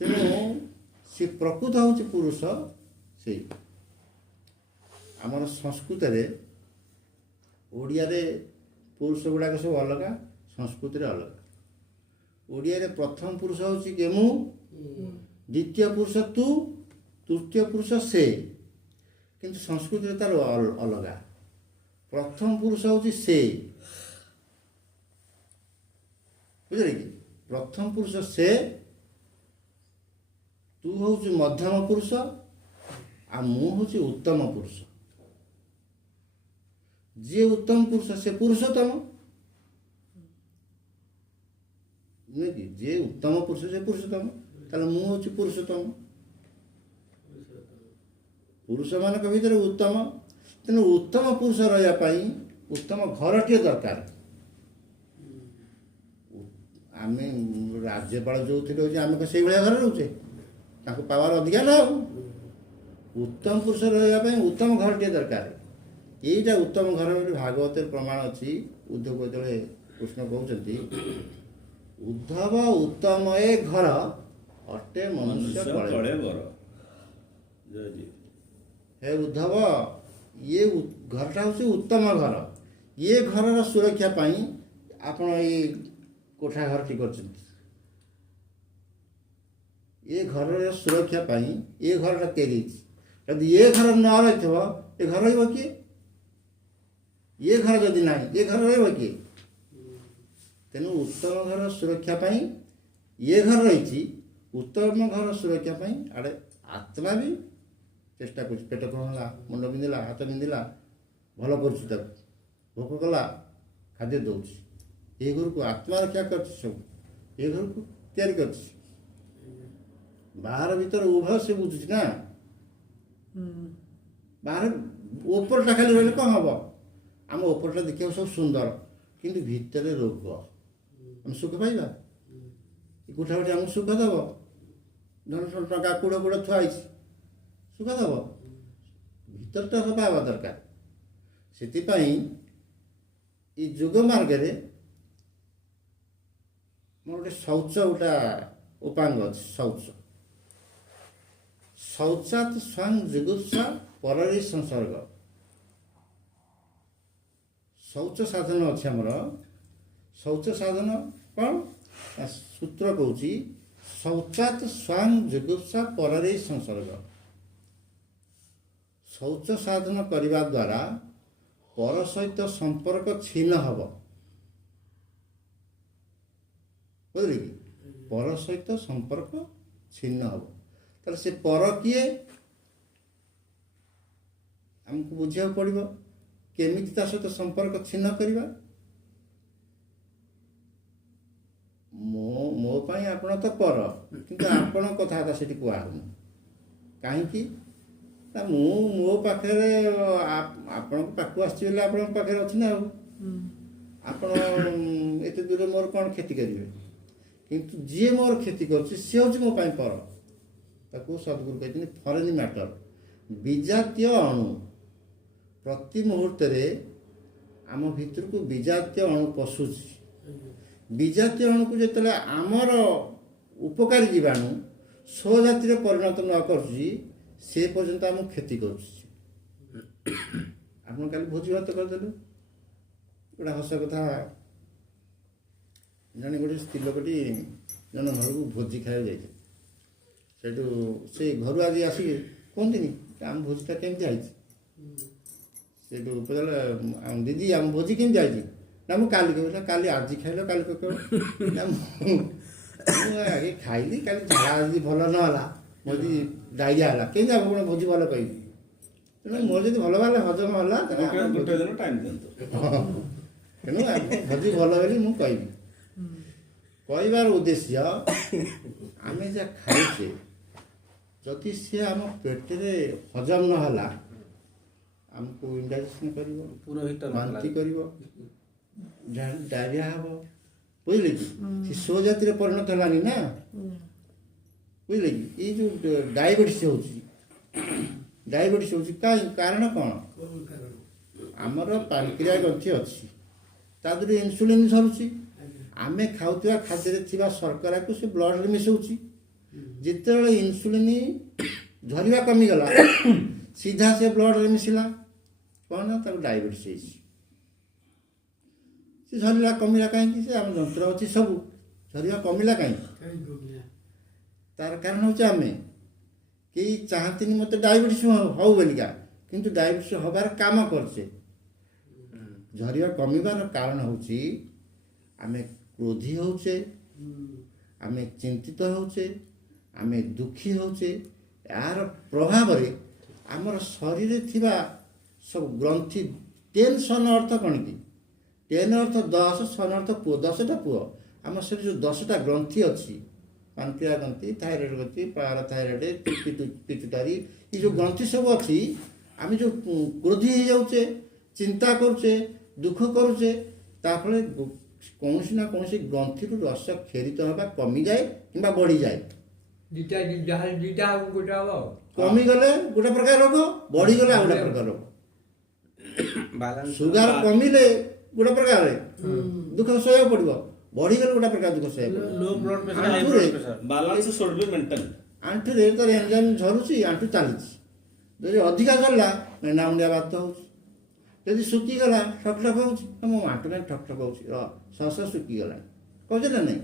ତେଣୁ ସେ ପ୍ରକୃତ ହେଉଛି ପୁରୁଷ ସେଇ। ଆମର ସଂସ୍କୃତରେ ଓଡ଼ିଆରେ ପୁରୁଷ ଗୁଡ଼ାକ ସବୁ ଅଲଗା, ସଂସ୍କୃତିରେ ଅଲଗା। ଓଡ଼ିଆରେ ପ୍ରଥମ ପୁରୁଷ ହେଉଛି କି ମୁଁ, ଦ୍ୱିତୀୟ ପୁରୁଷ ତୁ, ତୃତୀୟ ପୁରୁଷ ସେ, କିନ୍ତୁ ସଂସ୍କୃତିରେ ତାର ଅଲଗା। ପ୍ରଥମ ପୁରୁଷ ହେଉଛି ସେ, ବୁଝିଲେ କି? ପ୍ରଥମ ପୁରୁଷ ସେ, ତୁ ହେଉଛି ମଧ୍ୟମ ପୁରୁଷ, ଆଉ ମୁଁ ହେଉଛି ଉତ୍ତମ ପୁରୁଷ। ଯିଏ ଉତ୍ତମ ପୁରୁଷ ସେ ପୁରୁଷୋତ୍ତମ, ନୁହେଁ କି? ଯିଏ ଉତ୍ତମ ପୁରୁଷ ସେ ପୁରୁଷୋତ୍ତମ, ତାହେଲେ ମୁଁ ହେଉଛି ପୁରୁଷୋତ୍ତମ। ପୁରୁଷମାନଙ୍କ ଭିତରେ ଉତ୍ତମ। ତେଣୁ ଉତ୍ତମ ପୁରୁଷ ରହିବା ପାଇଁ ଉତ୍ତମ ଘରଟିଏ ଦରକାର। ଆମେ ରାଜ୍ୟପାଳ ଯେଉଁଥିରେ ରହୁଛେ ଆମେ କ'ଣ ସେଇଭଳିଆ ଘରେ ରହୁଛେ? ତାଙ୍କୁ ପାୱାର ଅଧିକା ନା। ଆଉ ଉତ୍ତମ ପୁରୁଷ ରହିବା ପାଇଁ ଉତ୍ତମ ଘରଟିଏ ଦରକାର। ଏଇଟା ଉତ୍ତମ ଘର ବୋଲି ଭାଗବତରେ ପ୍ରମାଣ ଅଛି। ଉଦ୍ଧବ ଯେତେବେଳେ କୃଷ୍ଣ କହୁଛନ୍ତି ଉଦ୍ଧବ ଉତ୍ତମ ଏ ଘର ଅଟେ ମନୁଷ୍ୟ କଳେ ଘର। ହେ ଉଦ୍ଧବ, ଇଏ ଘରଟା ହେଉଛି ଉତ୍ତମ ଘର। ଇଏ ଘରର ସୁରକ୍ଷା ପାଇଁ ଆପଣ ଏଇ କୋଠା ଘରଟି କରିଛନ୍ତି। ଏ ଘରର ସୁରକ୍ଷା ପାଇଁ ଏ ଘରଟା ତିଆରି ହେଇଛି। ଯଦି ଏ ଘର ନ ରହିଥିବ ଏ ଘର ରହିବ କିଏ? ଏ ଘର ଯଦି ନାହିଁ ଏ ଘର ରହିବ କିଏ? ତେଣୁ ଉତ୍ତମ ଘର ସୁରକ୍ଷା ପାଇଁ ଏ ଘର ରହିଛି। ଉତ୍ତମ ଘର ସୁରକ୍ଷା ପାଇଁ ଆଡ଼େ ଆତ୍ମା ବି ଚେଷ୍ଟା କରୁଛି। ପେଟ କ'ଣ ହେଲା, ମୁଣ୍ଡ ବିନ୍ଧିଲା, ହାତ ବିନ୍ଧିଲା, ଭଲ କରୁଛି, ତାକୁ ଭୋକ କଲା ଖାଦ୍ୟ ଦେଉଛି। ଏ ଘରକୁ ଆତ୍ମା ରକ୍ଷା କରିଛି, ସବୁ ଏ ଘରକୁ ତିଆରି କରିଛି। ବାହାର ଭିତରେ ଉଭୟ ସେ ବୁଝୁଛି ନା। ବାହାର ଉପରଟା ଖାଲି ରହିଲେ କ'ଣ ହେବ? ଆମ ଉପରଟା ଦେଖିବାକୁ ସବୁ ସୁନ୍ଦର, କିନ୍ତୁ ଭିତରେ ରୋଗ। ଆମେ ସୁଖ ପାଇବା? ଏ କୋଠା ଗୋଟି ଆମକୁ ସୁଖ ଦେବ? ଧନ ଟଙ୍କା କୁଡ଼ କୁଡ଼ ଥୁଆ ହେଇଛି, ସୁଖ ଦେବ? ଭିତରଟା ସଫା ହେବା ଦରକାର। ସେଥିପାଇଁ ଏ ଯୋଗ ମାର୍ଗରେ ମୋର ଗୋଟେ ଶୌଚ ଗୋଟେ ଉପାଙ୍ଗ ଅଛି। ଶୌଚାତ୍ ସ୍ୱଂ ଜିଗୁପ୍ସା ପରରି ସଂସର୍ଗ। ଶୌଚ ସାଧନ ଅଛି ଆମର। ଶୌଚ ସାଧନ କ'ଣ? ସୂତ୍ର କହୁଛି ଶୌଚାତ୍ ସ୍ୱଂ ଜିଗୁପ୍ସା ପରରି ସଂସର୍ଗ। ଶୌଚ ସାଧନ କରିବା ଦ୍ୱାରା ପର ସହିତ ସମ୍ପର୍କ ଛିନ୍ନ ହେବ। ବୁଝିଲେ କି? ପର ସହିତ ସମ୍ପର୍କ ଛିନ୍ନ ହେବ। ତାହେଲେ ସେ ପର କିଏ ଆମକୁ ବୁଝିବାକୁ ପଡ଼ିବ। କେମିତି ତା ସହିତ ସମ୍ପର୍କ ଛିନ୍ନ କରିବା? ମୋ ପାଇଁ ଆପଣ ତ ପର, କିନ୍ତୁ ଆପଣଙ୍କ କଥାବାର୍ତ୍ତା ସେଠି କୁହାହେଉନି। କାହିଁକି ନା ମୁଁ ମୋ ପାଖରେ ଆପଣଙ୍କ ପାଖକୁ ଆସିଛି ବୋଲି ଆପଣଙ୍କ ପାଖରେ ଅଛି ନା। ଆଉ ଆପଣ ଏତେ ଦୂରରେ ମୋର କ'ଣ କ୍ଷତି କରିବେ? କିନ୍ତୁ ଯିଏ ମୋର କ୍ଷତି କରୁଛି ସିଏ ହେଉଛି ମୋ ପାଇଁ ପର। ତାକୁ ସଦ୍ଗୁରୁ କହିଛନ୍ତି ଫରେନ୍ ମ୍ୟାଟର, ବିଜାତୀୟ ଅଣୁ। ପ୍ରତି ମୁହୂର୍ତ୍ତରେ ଆମ ଭିତରକୁ ବିଜାତୀୟ ଅଣୁ ପଶୁଛି। ବିଜାତୀୟ ଅଣୁକୁ ଯେତେବେଳେ ଆମର ଉପକାରୀ ଜୀବାଣୁ ସ୍ୱଜାତିରେ ପରିଣତ ନ କରୁଛି ସେ ପର୍ଯ୍ୟନ୍ତ ଆମକୁ କ୍ଷତି କରୁଛି। ଆପଣ କାଲି ଭୋଜି ଭାତ କରିଦେଲୁ, ଗୋଟେ ହସ କଥା। ଜଣେ ଗୋଟେ ସ୍ତ୍ରୀ ଲୋକଟି ଜଣେ ଘରକୁ ଭୋଜି ଖାଇବାକୁ ଯାଇଥିଲେ। ସେଠୁ ସେ ଘରୁ ଆଜି ଆସିକି କୁହନ୍ତିନି ଆମ ଭୋଜିଟା କେମିତି ହେଇଛି? ସେଠୁ ପଚାରିଲେ ଦିଦି ଆମ ଭୋଜି କେମିତି ହେଇଛି? ନା ମୁଁ କାଲି କହିଲା କାଲି ଆଜି ଖାଇଲ କାଲି କହିବ ନା ମୁଁ ଆଗେ ଖାଇଲି, କାଲି ଝାଡ଼ା ଯଦି ଭଲ ନ ହେଲା ଭୋଜି ଡାଇରିଆ ହେଲା, କେମିତି ଆପଣ ଭୋଜି ଭଲ କହିବି? ତେଣୁ ମୋର ଯଦି ଭଲ ହେଲା ହଜମ ହେଲା ତେଣୁ ଭୋଜି ଭଲ ବୋଲି ମୁଁ କହିବି। କହିବାର ଉଦ୍ଦେଶ୍ୟ ଆମେ ଯାହା ଖାଉଛେ ଯଦି ସିଏ ଆମ ପେଟରେ ହଜମ ନ ହେଲା ଆମକୁ ଇଣ୍ଡାଇଜେସନ୍ କରିବ, ବାନ୍ତି କରିବ, ଡାଇରିଆ ହେବ। ବୁଝିଲେ କି? ସେ ସ୍ୱଜାତିରେ ପରିଣତ ହେଲାନି ନା। ବୁଝିଲେ କି? ଏଇ ଯେଉଁ ଡାଇବେଟିସ୍ ହେଉଛି କାହିଁ କାରଣ କ'ଣ? ଆମର ପାନକ୍ରିଆ ଗ୍ରନ୍ଥି ଅଛି, ତା ଦେହରେ ଇନ୍ସୁଲିନ୍ ସରୁଛି। ଆମେ ଖାଉଥିବା ଖାଦ୍ୟରେ ଥିବା ଶର୍କରାକୁ ସେ ବ୍ଲଡ଼ରେ ମିଶାଉଛି। ଯେତେବେଳେ ଇନ୍ସୁଲିନ୍ ଧରିବା କମିଗଲା ସିଧା ସେ ବ୍ଲଡ଼ରେ ମିଶିଲା, କ'ଣ ନା ତାକୁ ଡାଇବେଟିସ୍ ହେଇଛି। ସେ ଝରିଲା କମିଲା କାହିଁକି? ସେ ଆମ ଯନ୍ତ୍ର ଅଛି ସବୁ, ଝରିବା କମିଲା କାହିଁକି? ତାର କାରଣ ହେଉଛି ଆମେ କେହି ଚାହାନ୍ତିନି ମୋତେ ଡାଇବେଟିସ୍ ହଉ ବୋଲିକା, କିନ୍ତୁ ଡାଇବେଟିସ୍ ହେବାର କାମ କରୁଛେ। ଝରିବା କମିବାର କାରଣ ହେଉଛି ଆମେ କ୍ରୋଧୀ ହେଉଛେ, ଆମେ ଚିନ୍ତିତ ହେଉଛେ, ଆମେ ଦୁଃଖୀ ହେଉଛେ। ଏହାର ପ୍ରଭାବରେ ଆମର ଶରୀରରେ ଥିବା ସବୁ ଗ୍ରନ୍ଥି, 10 ସନ ଅର୍ଥ କ'ଣ କି? 10 ଅର୍ଥ 10, ସନ ଅର୍ଥ ପୁଅ, 10ଟା ପୁଅ। ଆମ ଶରୀରରେ ଯେଉଁ 10ଟା ଗ୍ରନ୍ଥି ଅଛି, ପାନକ୍ରିଆ ଗ୍ରନ୍ଥି, ଥାଇରଏଡ଼ ଗ୍ରନ୍ଥି, ପାରାଥାଇରଏଡ଼, ପିଟ୍ୟୁଟାରୀ, ଏ ଯେଉଁ ଗ୍ରନ୍ଥି ସବୁ ଅଛି, ଆମେ ଯେଉଁ କ୍ରୋଧୀ ହେଇଯାଉଛେ, ଚିନ୍ତା କରୁଛେ, ଦୁଃଖ କରୁଛେ, ତା ଫଳରେ କୌଣସି ନା କୌଣସି ଗ୍ରନ୍ଥିରୁ ରସ କ୍ଷରିତ ହେବା କମିଯାଏ କିମ୍ବା ବଢ଼ିଯାଏ। କମିଗଲେ ଗୋଟେ ପ୍ରକାର ରୋଗ, ବଢ଼ିଗଲେ ଆଉ ଗୋଟେ ପ୍ରକାର ରୋଗ। ସୁଗାର କମିଲେ ଗୋଟେ ପ୍ରକାର ଦୁଃଖ ସହିବାକୁ ପଡ଼ିବ, ବଢ଼ିଗଲେ ଗୋଟେ ପ୍ରକାର ଦୁଃଖ ସହିବାକୁ ପଡ଼ିବ। ଆଣ୍ଠୁରେ ତାର ଏଞ୍ଜାଇମ୍ ଝରୁଛି, ଆଣ୍ଠୁ ଚାଲୁଛି। ଯଦି ଅଧିକା ଝରିଲା ନାଉଣ୍ଡିଆ ବାତ ହେଉଛି, ଯଦି ଶୁଖିଗଲା ଠକ୍ ଠକ୍ ହେଉଛି, ମୋ ଆଣ୍ଠୁ କାହିଁ ଠକ୍ ଠକ୍ ହେଉଛି, ଶ୍ୱାସ ଶୁଖିଗଲାଣି କହୁଛି ନା ନାହିଁ।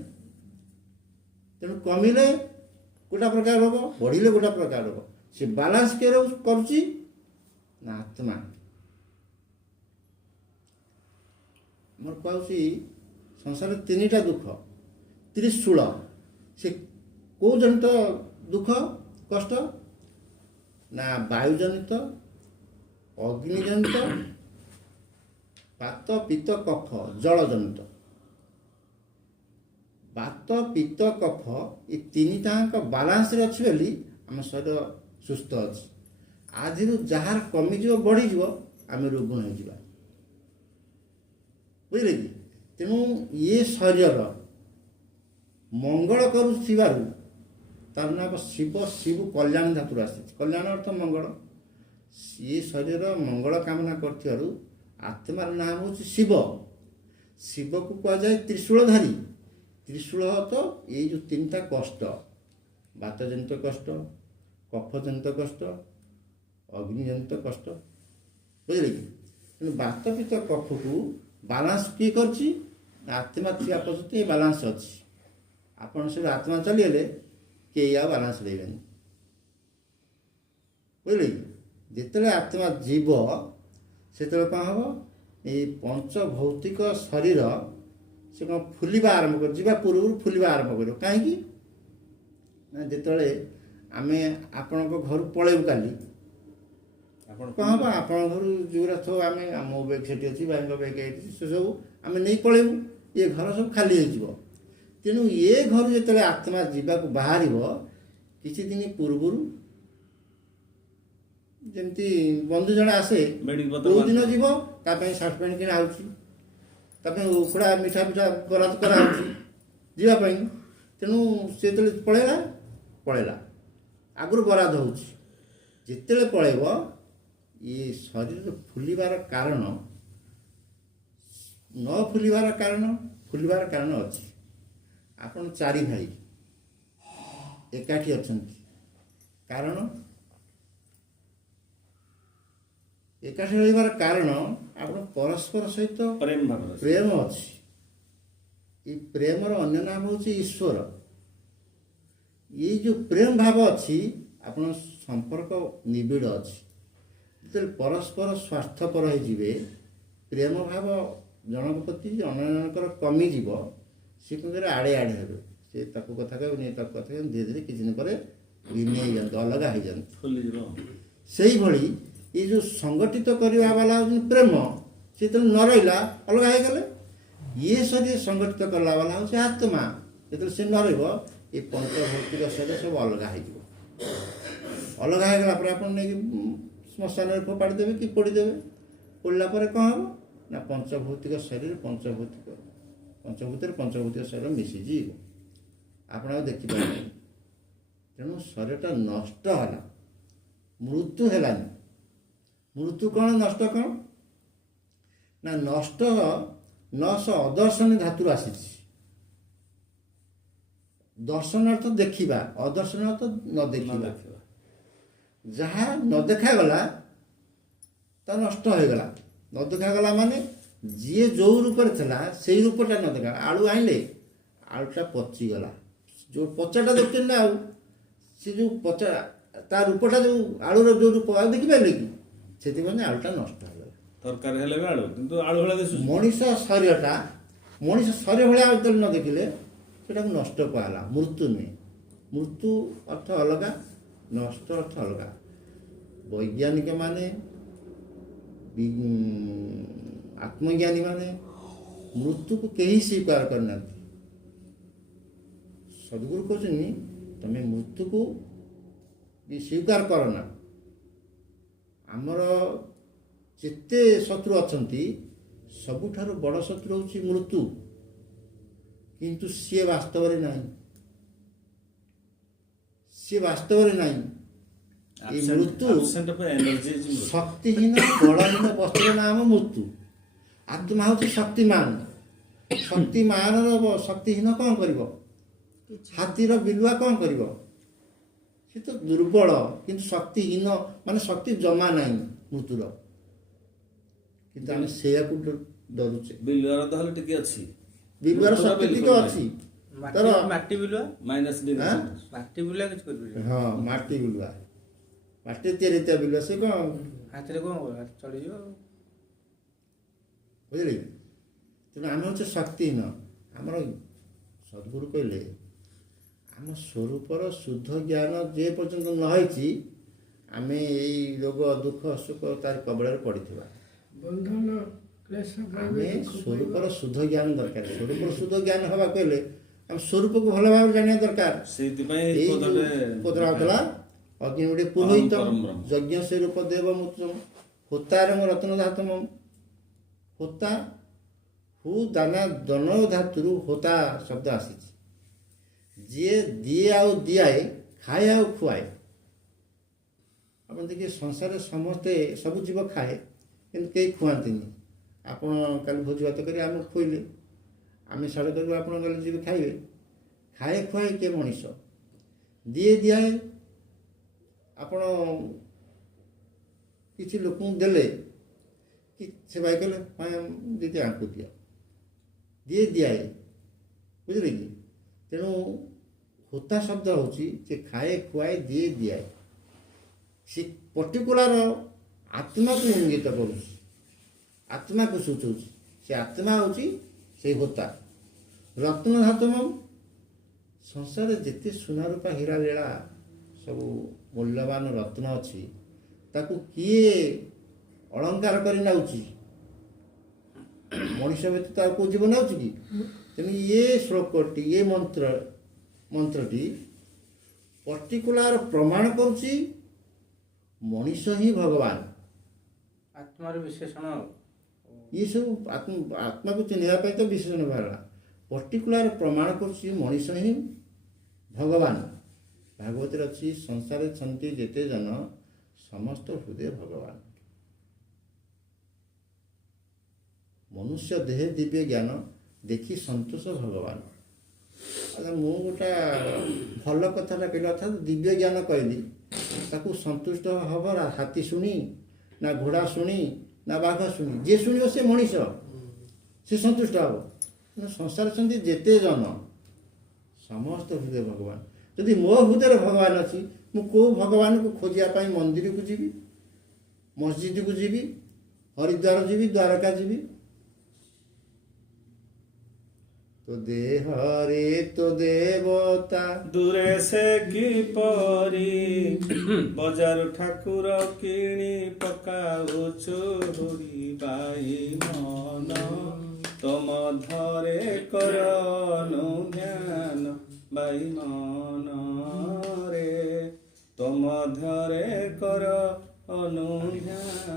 ତେଣୁ କମିଲେ ଗୋଟା ପ୍ରକାର ରୋଗ, ବଢ଼ିଲେ ଗୋଟା ପ୍ରକାର ରୋଗ। ସେ ବାଲାନ୍ସ କିଏ କରୁଛି ନା ଆତ୍ମା। ଆମର କୁହାହେଉଛି ସଂସାରରେ 3ଟା ଦୁଃଖ, ତ୍ରିଶୂଳ। ସେ କେଉଁ ଜନିତ ଦୁଃଖ କଷ୍ଟ ନା ବାୟୁଜନିତ, ଅଗ୍ନିଜନିତ, ବାତ ପିତ୍ତ କଫ ଜଳଜନିତ। ବାତ ପିତ୍ତ କଫ ଏ 3ଟାଙ୍କ ବାଲାନ୍ସରେ ଅଛି ବୋଲି ଆମ ଶରୀର ସୁସ୍ଥ ଅଛି। ଆଜିରୁ ଯାହାର କମିଯିବ ବଢ଼ିଯିବ ଆମେ ରୁଗୁଣ ହେଇଯିବା, ବୁଝିଲେ କି? ତେଣୁ ଇଏ ଶରୀର ମଙ୍ଗଳ କରୁଥିବାରୁ ତାର ନାଁ ଶିବ। ଶିବ କଲ୍ୟାଣ ଧାତୁରୁ ଆସିଛି, କଲ୍ୟାଣ ଅର୍ଥ ମଙ୍ଗଳ। ସିଏ ଶରୀର ମଙ୍ଗଳ କାମନା କରୁଥିବାରୁ ଆତ୍ମାର ନାମ ହେଉଛି ଶିବ। ଶିବକୁ କୁହାଯାଏ ତ୍ରିଶୂଳଧାରୀ। ତ୍ରିଶୂଳ ତ ଏଇ ଯେଉଁ 3ଟା କଷ୍ଟ, ବାତଜନିତ କଷ୍ଟ, କଫଜନିତ କଷ୍ଟ, ଅଗ୍ନିଜନିତ କଷ୍ଟ, ବୁଝିଲେ କି? ତେଣୁ ବାତ ପିତ୍ତ କଫକୁ ବାଲାନ୍ସ କିଏ କରୁଛି? ଆତ୍ମା ଥିବା ପର୍ଯ୍ୟନ୍ତ ଏ ବାଲାନ୍ସ ଅଛି। ଆପଣ ସେଠି ଆତ୍ମା ଚାଲିଗଲେ କେହି ଆଉ ବାଲାନ୍ସ ରହିବେନି, ବୁଝିଲେ କି? ଯେତେବେଳେ ଆତ୍ମା ଯିବ ସେତେବେଳେ କ'ଣ ହେବ? ଏଇ ପଞ୍ଚଭୌତିକ ଶରୀର ସେ କ'ଣ ଫୁଲିବା ଆରମ୍ଭ କରିବ, ଯିବା ପୂର୍ବରୁ ଫୁଲିବା ଆରମ୍ଭ କରିବ। କାହିଁକି ନା ଯେତେବେଳେ ଆମେ ଆପଣଙ୍କ ଘରୁ ପଳେଇବୁ କାଲି, କ'ଣ ହେବ? ଆପଣଙ୍କ ଘରୁ ଯେଉଁଗୁଡ଼ା ସବୁ ଆମେ, ମୋ ବେଗ୍ ସେଠି ଅଛି, ଭାଇଙ୍କ ବେଗ୍ ଏଇଠି, ସେସବୁ ଆମେ ନେଇ ପଳେଇବୁ। ଏ ଘର ସବୁ ଖାଲି ହେଇଯିବ। ତେଣୁ ଏ ଘରୁ ଯେତେବେଳେ ଆତ୍ମା ଯିବାକୁ ବାହାରିବ, କିଛି ଦିନ ପୂର୍ବରୁ ଯେମିତି ବନ୍ଧୁ ଜଣେ ଆସେ, କେଉଁ ଦିନ ଯିବ ତା ପାଇଁ ସାର୍ଟ ପ୍ୟାଣ୍ଟ କିଣା ହେଉଛି, ତା ପାଇଁ ଉଖୁଡ଼ା ମିଠା ପିଠା ବରାଦ କରାହେଉଛି ଯିବା ପାଇଁ। ତେଣୁ ସେ ଯେତେବେଳେ ପଳେଇଲା ଆଗରୁ ବରାଦ ହେଉଛି। ଯେତେବେଳେ ପଳେଇବ ଇଏ ଶରୀର ଫୁଲିବାର କାରଣ, ନ ଫୁଲିବାର କାରଣ, ଫୁଲିବାର କାରଣ ଅଛି। ଆପଣ 4 ଭାଇ ଏକାଠି ଅଛନ୍ତି, କାରଣ ଏକାଠି ରହିବାର କାରଣ ଆପଣ ପରସ୍ପର ସହିତ ପ୍ରେମ ଅଛି। ଏ ପ୍ରେମର ଅନ୍ୟ ନାମ ହେଉଛି ଈଶ୍ୱର। ଏଇ ଯେଉଁ ପ୍ରେମ ଭାବ ଅଛି, ଆପଣ ସମ୍ପର୍କ ନିବିଡ଼ ଅଛି। ଯେତେବେଳେ ପରସ୍ପର ସ୍ୱାର୍ଥପର ହେଇଯିବେ, ପ୍ରେମ ଭାବ ଜଣଙ୍କ ପ୍ରତି ଅନ୍ୟ ଜଣଙ୍କର କମିଯିବ, ସେ କ'ଣ କରିବେ? ଆଡ଼େ ହେବେ। ସେ ତାକୁ କଥା କହିବ, ନିଏ ତାକୁ କଥା କହିବ, ଧୀରେ ଧୀରେ କିଛି ଦିନ ପରେ ଭିନ୍ନ ହେଇଯାଆନ୍ତି, ଅଲଗା ହେଇଯାଆନ୍ତି। ସେଇଭଳି ଏଇ ଯେଉଁ ସଂଗଠିତ କରିବା ବାଲା ହେଉଛନ୍ତି ପ୍ରେମ, ସେ ଯେତେବେଳେ ନ ରହିଲା ଅଲଗା ହେଇଗଲେ। ଇଏ ଶରୀର ସଂଗଠିତ କଲା ବାଲା ହେଉଛି ଆତ୍ମା। ଯେତେବେଳେ ସେ ନ ରହିବ, ଏ ପଞ୍ଚଭୌତିକ ଶରୀର ସବୁ ଅଲଗା ହେଇଯିବ। ଅଲଗା ହେଇଗଲା ପରେ ଆପଣ ନେଇକି ଶ୍ମଶାନରେ ଫୋପାଡ଼ି ଦେବେ କି ପୋଡ଼ିଦେବେ। ପୋଡ଼ିଲା ପରେ କ'ଣ ହେବ ନା ପଞ୍ଚଭୌତିକ ଶରୀର, ପଞ୍ଚଭୂତରେ ପଞ୍ଚଭୌତିକ ଶରୀର ମିଶିଯିବ, ଆପଣ ଆଉ ଦେଖିପାରିବେନି। ତେଣୁ ଶରୀରଟା ନଷ୍ଟ ହେଲା, ମୃତ୍ୟୁ ହେଲାନି। ମୃତ୍ୟୁ କ'ଣ, ନଷ୍ଟ କ'ଣ ନା ନଷ୍ଟ 9 ଅଦର୍ଶନୀ ଧାତୁରୁ ଆସିଛି। ଦର୍ଶନାର୍ଥ ଦେଖିବା, ଅଦର୍ଶନାର୍ଥ ନ ନ ଦେଖିବା। ଦେଖିବା। ଯାହା ନ ଦେଖାଗଲା ତା ନଷ୍ଟ ହୋଇଗଲା। ନ ଦେଖାଗଲା ମାନେ ଯିଏ ଯେଉଁ ରୂପରେ ଥିଲା ସେଇ ରୂପଟା ନ ଦେଖା। ଆଳୁ ଆଣିଲେ ଆଳୁଟା ପଚିଗଲା, ଯେଉଁ ପଚାଟା ଦେଖୁଛନ୍ତି ନା, ଆଉ ସେ ଯେଉଁ ପଚା ତା ରୂପଟା ଯେଉଁ ଆଳୁର ଯେଉଁ ରୂପ ଆଉ ଦେଖିପାରିଲେ କି? ସେଥିପାଇଁ ଆଳୁଟା ନଷ୍ଟ ହେଇଗଲା। ତରକାରୀ ହେଲେ ବି ଆଳୁ, କିନ୍ତୁ ଆଳୁ ଭଳିଆ ଦିଶୁଛି। ମଣିଷ ଶରୀରଟା ମଣିଷ ଶରୀର ଭଳିଆ ଆଉ ଯେତେବେଳେ ନ ଦେଖିଲେ ସେଟାକୁ ନଷ୍ଟ କୁହାହେଲା, ମୃତ୍ୟୁ ନୁହେଁ। ମୃତ୍ୟୁ ଅର୍ଥ ଅଲଗା, ନଷ୍ଟ ଅର୍ଥ ଅଲଗା। ବୈଜ୍ଞାନିକ ମାନେ, ଆତ୍ମଜ୍ଞାନୀ ମାନେ ମୃତ୍ୟୁକୁ କେହି ସ୍ୱୀକାର କରିନାହାନ୍ତି। ସଦ୍ଗୁରୁ କହୁଛନ୍ତି ତମେ ମୃତ୍ୟୁକୁ ବି ସ୍ୱୀକାର କର ନା। ଆମର ଯେତେ ଶତ୍ରୁ ଅଛନ୍ତି ସବୁଠାରୁ ବଡ଼ ଶତ୍ରୁ ହେଉଛି ମୃତ୍ୟୁ, କିନ୍ତୁ ସିଏ ବାସ୍ତବରେ ନାହିଁ। ସିଏ ବାସ୍ତବରେ ନାହିଁ। এই ମୃତ୍ୟୁ ଶକ୍ତିହୀନ ବଳହୀନ ବସ୍ତୁର ନାମ ମୃତ୍ୟୁ। ଆତ୍ମା ହେଉଛି ଶକ୍ତିମାନ। ଶକ୍ତିମାନର ଶକ୍ତିହୀନ କ'ଣ କରିବ? ହାତୀର ବିଲୁଆ କ'ଣ କରିବ? ସେ ତ ଦୁର୍ବଳ, କିନ୍ତୁ ଶକ୍ତିହୀନ ମାନେ ଶକ୍ତି ଜମା ନାହିଁ ମୃତ୍ୟୁର। କିନ୍ତୁ ଆମେ ସେଇଆକୁ ଡରୁଛେ। ବିଲୁଆର ତ ହେଲେ ଟିକେ ଅଛି, ବିଲୁଆର ଶକ୍ତି ଟିକେ ଅଛି। ତାର ମାଟି ବିଲୁଆ, ମାଇନସ୍ ଡିଗ୍ରୀ। ମାଟି ବିଲୁଆ କିଛି କରିପାରିବ। ହଁ, ମାଟି ବିଲୁଆ, ମାଟି ତିଆରି ହେଇଥିବା ବିଲୁଆ, ସେ କ'ଣ ହାତରେ କ'ଣ କରିବ? ହାତ ଚଳିଯିବ ଆଉ। ବୁଝିଲେ? ତେଣୁ ଆମେ ହচ্ছে ଶକ୍ତିହୀନ। ଆମର ସଦ୍ଗୁରୁ କହିଲେ ଆମ ସ୍ୱରୂପର ଶୁଦ୍ଧ ଜ୍ଞାନ ଯେ ପର୍ଯ୍ୟନ୍ତ ନ ହେଇଛି ଆମେ ଏଇ ରୋଗ ଦୁଃଖ ସୁଖ ତାର କବଳରେ ପଡ଼ିଥିବା। ଆମେ ସ୍ୱରୂପର ଶୁଦ୍ଧ ଜ୍ଞାନ ଦରକାର। ସ୍ୱରୂପର ଶୁଦ୍ଧ ଜ୍ଞାନ ହେବାକୁ ହେଲେ ଆମେ ସ୍ୱରୂପକୁ ଭଲ ଭାବରେ ଜାଣିବା ଦରକାର। ସେଇଥିପାଇଁ ଏଇ କୋଦରା ହେଉଥିଲା ଅଗ୍ନି ଗୋଟେ ପୁରୋହିତ ଯଜ୍ଞ ସ୍ୱରୂପ ଦେବ ମୂତ୍ର ହୋତାରମ ରତ୍ନ ଧାତମ। ହୋତା ହୁ ଦାନା ଦନ ଧାତୁରୁ ହୋତା ଶବ୍ଦ ଆସିଛି। ଯିଏ ଦିଏ ଆଉ ଦିଆଏ, ଖାଏ ଆଉ ଖୁଆଏ। ଆପଣ ଦେଖିବେ ସଂସାରରେ ସମସ୍ତେ ସବୁ ଜୀବ ଖାଏ, କିନ୍ତୁ କେହି ଖୁଆନ୍ତିନି। ଆପଣ କାଲି ଭୋଜି ଭାତ କରି ଆମକୁ ଖୁଆଇଲେ, ଆମେ ସାଡ଼େ କରିବୁ, ଆପଣ କାଲି ଯିବେ ଖାଇବେ। ଖାଏ ଖୁଆଏ କିଏ? ମଣିଷ। ଦିଏ ଦିଆଏ, ଆପଣ କିଛି ଲୋକଙ୍କୁ ଦେଲେ କି ସେ ଭାଇ କହିଲେ ଦିଦି ଆଙ୍କୁ ଦିଅ, ଦିଏ ଦିଆଏ। ବୁଝିଲେ କି? ତେଣୁ ହୋତା ଶବ୍ଦ ହେଉଛି ଯେ ଖାଏ ଖୁଆଏ ଦିଏ ଦିଆଏ। ସେ ପର୍ଟିକୁଲାର ଆତ୍ମାକୁ ଇଙ୍ଗିତ କରୁଛି, ଆତ୍ମାକୁ ସୂଚଉଛି। ସେ ଆତ୍ମା ହେଉଛି ସେଇ ହୋତା। ରତ୍ନ ଧାତମ, ସଂସାରରେ ଯେତେ ସୁନା ରୂପା ହୀରା ଲୀଳା ସବୁ ମୂଲ୍ୟବାନ ରତ୍ନ ଅଛି ତାକୁ କିଏ ଅଳଙ୍କାର କରି ନେଉଛି? ମଣିଷ ବ୍ୟତୀତ ଆଉ କେଉଁ ଜୀବ ନେଉଛି କି? ତେଣୁ ଇଏ ଶ୍ଲୋକଟି, ଇଏ ମନ୍ତ୍ରଟି ପର୍ଟିକୁଲାର ପ୍ରମାଣ କରୁଛି ମଣିଷ ହିଁ ଭଗବାନ। ଆତ୍ମାର ବିଶେଷଣ ଆଉ। ଇଏ ସବୁ ଆତ୍ମାକୁ ଚିହ୍ନିବା ପାଇଁ ତ ବିଶେଷଣ ବାହାରିଲା। ପର୍ଟିକୁଲାର ପ୍ରମାଣ କରୁଛି ମଣିଷ ହିଁ ଭଗବାନ। ଭାଗବତରେ ଅଛି ସଂସାରରେ ଛନ୍ତି ଯେତେ ଜନ ସମସ୍ତ ହୃଦୟ ଭଗବାନ। ମନୁଷ୍ୟ ଦେହେ ଦିବ୍ୟ ଜ୍ଞାନ ଦେଖି ସନ୍ତୋଷ ଭଗବାନ। ଆଚ୍ଛା, ମୁଁ ଗୋଟେ ଭଲ କଥାଟା କହିଲି, ଅର୍ଥାତ୍ ଦିବ୍ୟ ଜ୍ଞାନ କହିଲି, ତାକୁ ସନ୍ତୁଷ୍ଟ ହେବ ନା ହାତୀ ଶୁଣି, ନା ଘୋଡ଼ା ଶୁଣି, ନା ବାଘ ଶୁଣି? ଯିଏ ଶୁଣିବ ସେ ମଣିଷ, ସେ ସନ୍ତୁଷ୍ଟ ହେବ। କିନ୍ତୁ ସଂସାର ଛନ୍ତି ଯେତେ ଜନ ସମସ୍ତ ହୃଦୟ ଭଗବାନ। ଯଦି ମୋ ହୃଦୟରେ ଭଗବାନ ଅଛି, ମୁଁ କେଉଁ ଭଗବାନକୁ ଖୋଜିବା ପାଇଁ ମନ୍ଦିରକୁ ଯିବି, ମସଜିଦକୁ ଯିବି, ହରିଦ୍ୱାର ଯିବି, ଦ୍ୱାରକା ଯିବି? তো দেহরে তো দেবতা দূরে সে কিপরি বজার ঠাকুর কিଣି পকাউଛୁ বাই মন ତମ ଧରେ କର ଅନୁଧ୍ୟାନ ବାଇ ମନରେ ତମ ଧରେ କର ଅନୁଧ୍ୟାନ।